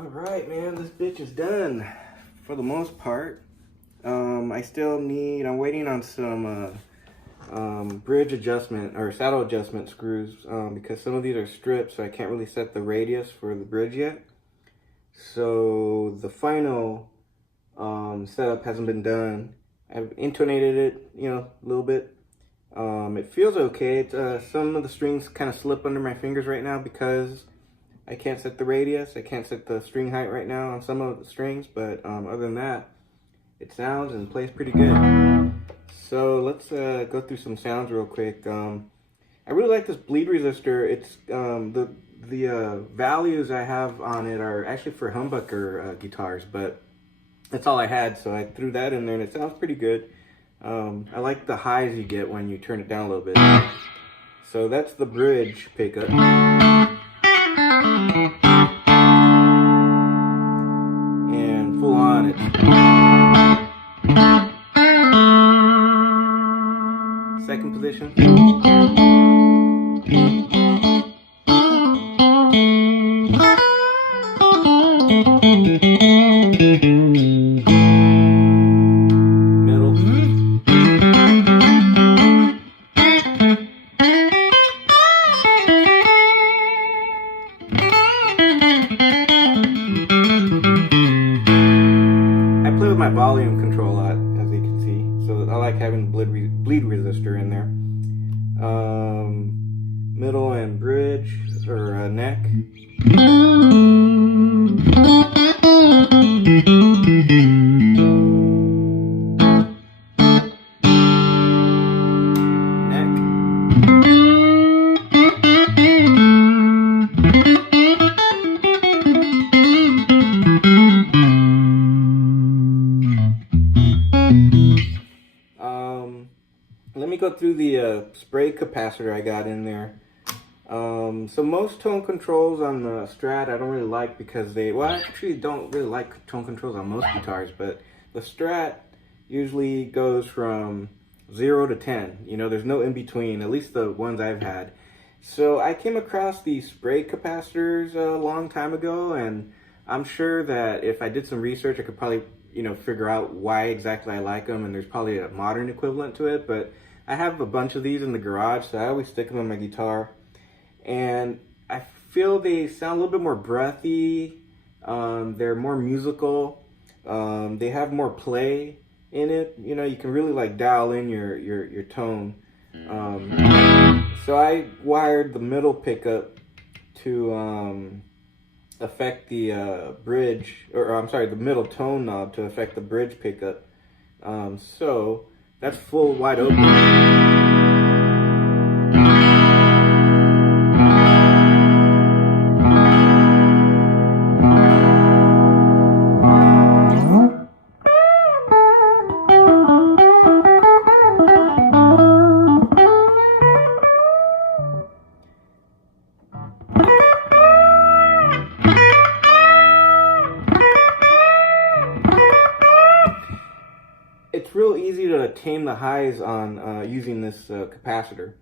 Alright, man, this bitch is done for the most part. I still need, I'm waiting on some bridge adjustment or saddle adjustment screws because some of these are stripped, so I can't really set the radius for the bridge yet. So the final setup hasn't been done. I've intonated it, a little bit. It feels okay. It's, some of the strings kind of slip under my fingers right now because I can't set the radius. I can't set the string height right now on some of the strings, but other than that, it sounds and plays pretty good. So let's go through some sounds real quick. I really like this bleed resistor. It's the values I have on it are actually for humbucker guitars, but that's all I had, so I threw that in there and it sounds pretty good. I like the highs you get when you turn it down a little bit. So that's the bridge pickup. And full on it's second position. My volume control a lot, as you can see, so I like having the bleed resistor in there. Middle and bridge or neck. Let me go through the Sprague capacitor I got in there. So most tone controls on the Strat I don't really like because I actually don't really like tone controls on most guitars, but the Strat usually goes from 0 to 10. There's no in between, at least the ones I've had. So I came across these Sprague capacitors a long time ago, and I'm sure that if I did some research, I could probably figure out why exactly I like them, and there's probably a modern equivalent to it, but I have a bunch of these in the garage, so I always stick them on my guitar, and I feel they sound a little bit more breathy. They're more musical. They have more play in it. You can really like dial in your tone. So I wired the middle pickup to affect the bridge, or I'm sorry, the middle tone knob to affect the bridge pickup. So that's full wide open. It's real easy to tame the highs on using this capacitor.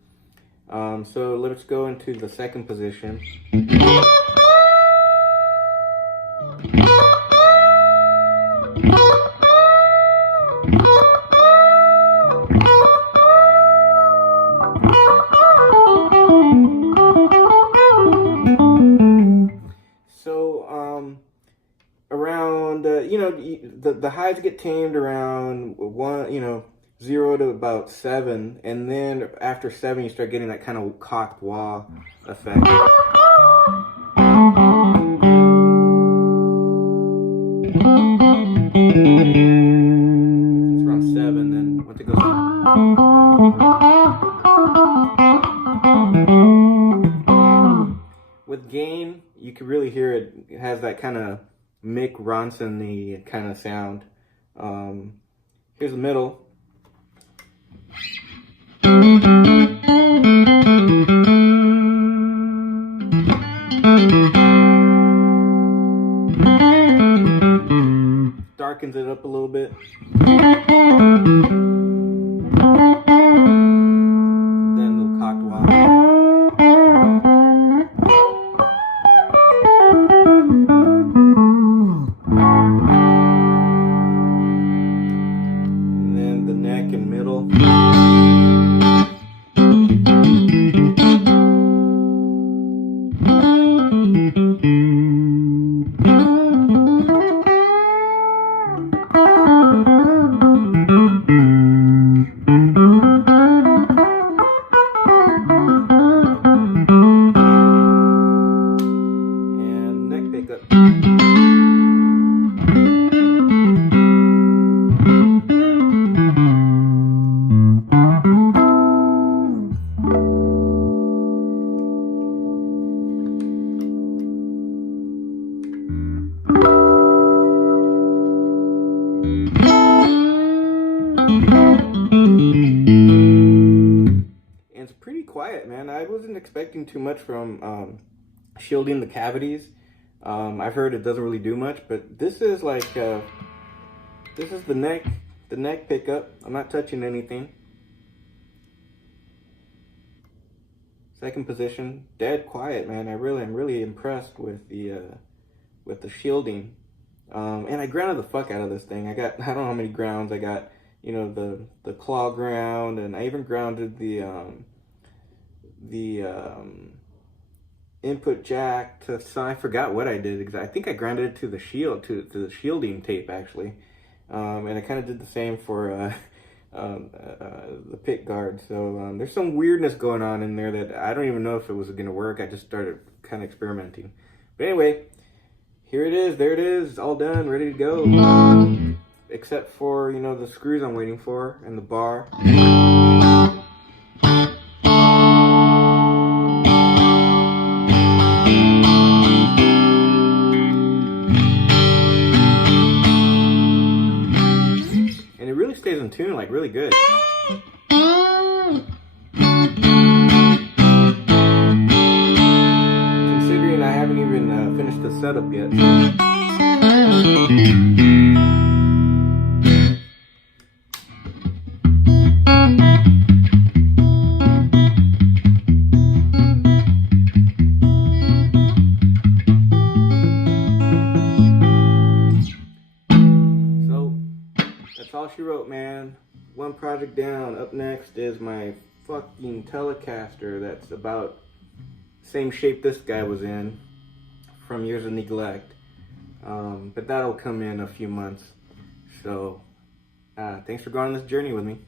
So let's go into the second position. Around the highs get tamed around 0 to about 7, and then after 7 you start getting that kind of cocked wah effect. It's around 7, then once it goes with gain, you can really hear it. It has that kind of Mick Ronson-y kind of sound. Here's the middle. Darkens it up a little bit. Then the cocked wah. quiet, man. I wasn't expecting too much from shielding the cavities. I've heard it doesn't really do much, but this is like this is the neck pickup. I'm not touching anything. Second position, dead quiet, man. I'm really impressed with the shielding. And I grounded the fuck out of this thing. I don't know how many grounds I got. You know, the claw ground, and I even grounded the input jack to. So I forgot what I did because I think I grounded it to the shield to the shielding tape actually. And I kind of did the same for the pick guard. So there's some weirdness going on in there that I don't even know if it was gonna work. I just started kind of experimenting. But anyway, here it is. There it is. It's all done, ready to go. Except for, you know, the screws I'm waiting for and the bar. And it really stays in tune, like really good. Considering I haven't even finished the setup yet. That's all she wrote, man. One project down. Up next is my fucking Telecaster that's about the same shape this guy was in from years of neglect. But that'll come in a few months. So, thanks for going on this journey with me.